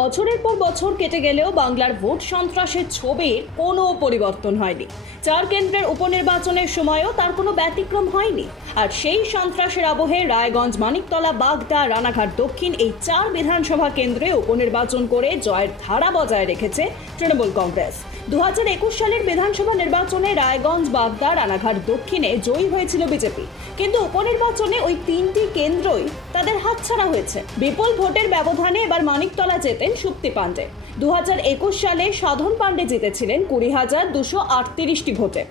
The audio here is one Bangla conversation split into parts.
বছরের পর বছর কেটে গেলেও বাংলার ভোট সন্ত্রাসের ছবির কোনো পরিবর্তন হয়নি। চার কেন্দ্রের উপনির্বাচনের সময়ও তার কোনো ব্যতিক্রম হয়নি। আর সেই সন্ত্রাসের আবহে রায়গঞ্জ, মানিকতলা, বাগদা, রানাঘাট দক্ষিণ এই চার বিধানসভা কেন্দ্রে উপনির্বাচন করে জয়ের ধারা বজায় রেখেছে তৃণমূল কংগ্রেস। দু হাজার একুশ সালের বিধানসভা নির্বাচনে রায়গঞ্জ, বাগদা, রানাঘাট দক্ষিণে জয়ী হয়েছিল বিজেপি। কিন্তু উপনির্বাচনে ওই তিনটি কেন্দ্রই তাদের হাতছাড়া হয়েছে। বিপুল ভোটের ব্যবধানে এবার মানিকতলা জেতেন সুপ্তি পাণ্ডে। দু হাজার একুশ সালে সাধন পাণ্ডে জিতেছিলেন কুড়ি হাজার দুশো আটত্রিশটি ভোটে।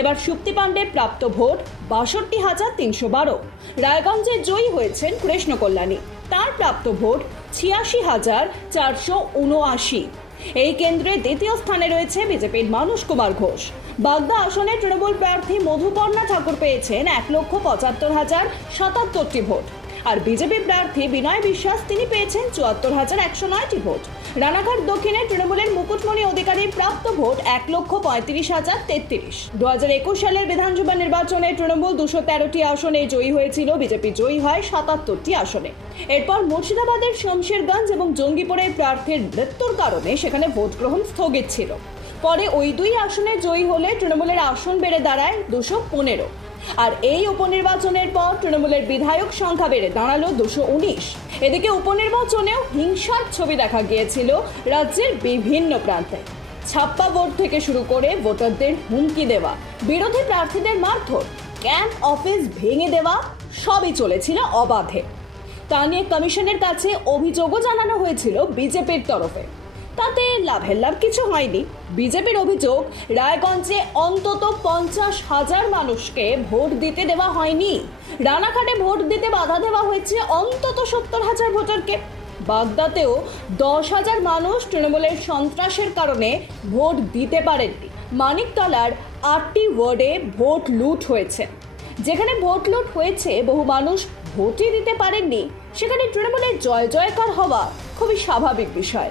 এবার সুপ্তি পাণ্ডে প্রাপ্ত ভোট বাষট্টি হাজার তিনশো বারো। রায়গঞ্জে জয়ী হয়েছেন কৃষ্ণ কল্যাণী তার প্রাপ্ত ভোট ছিয়াশি হাজার চারশো উনআশি। এই কেন্দ্রে দ্বিতীয় স্থানে রয়েছে বিজেপির মানুষ কুমার ঘোষ। বাগদা আসনে তৃণমূল প্রার্থী মধুপর্ণা ঠাকুর পেয়েছেন এক লক্ষ পঁচাত্তর হাজার সাতাত্তরটি ভোট। আর বিজেপি প্রার্থী বিনয় বিশ্বাস, তিনি পেয়েছেন চুয়াত্তর হাজার একশো নয়টি ভোট। রানাঘাট দক্ষিণে তৃণমূলের মুকুটমণি অধিকারীর প্রাপ্ত ভোট এক লক্ষ পঁয়ত্রিশ হাজার তেত্রিশ। দু হাজার একুশ সালের বিধানসভা নির্বাচনে তৃণমূল দুশো তেরোটি আসনে জয়ী হয়েছিল, বিজেপি জয়ী হয় সাতাত্তরটি আসনে। এরপর মুর্শিদাবাদের শমশেরগঞ্জ এবং জঙ্গিপুরের প্রার্থীর মৃত্যুর কারণে সেখানে ভোট গ্রহণ স্থগিত ছিল। পরে ওই দুই আসনে জয়ী হলে তৃণমূলের আসন বেড়ে দাঁড়ায় দুশো পনেরো। আর এই উপনির্বাচনের পর তৃণমূলের বিধায়ক সংখ্যা বেড়ে দাঁড়াল দুশো উনিশ। এদিকে উপনির্বাচনেও হিংসার ছবি দেখা গিয়েছিল রাজ্যের বিভিন্ন প্রান্তে। ছাপ্পা ভোট থেকে শুরু করে ভোটারদের হুমকি দেওয়া, বিরোধী প্রার্থীদের মারধর, ক্যাম্প অফিস ভেঙে দেওয়া, সবই চলেছিল অবাধে। তা নিয়ে কমিশনের কাছে অভিযোগও জানানো হয়েছিল বিজেপির তরফে। তাতে লাভের লাভ কিছু হয়নি। বিজেপির অভিযোগ, রায়গঞ্জে অন্তত পঞ্চাশ হাজার মানুষকে ভোট দিতে দেওয়া হয়নি। রানাঘাটে ভোট দিতে বাধা দেওয়া হয়েছে অন্তত সত্তর হাজার ভোটারকে। বাগদাতেও দশ হাজার মানুষ তৃণমূলের সন্ত্রাসের কারণে ভোট দিতে পারেননি। মানিকতলার আটটি ওয়ার্ডে ভোট লুট হয়েছে। যেখানে ভোট লুট হয়েছে, বহু মানুষ ভোটই দিতে পারেননি। সেখানে তৃণমূলের জয় জয়কার হওয়া খুবই স্বাভাবিক বিষয়।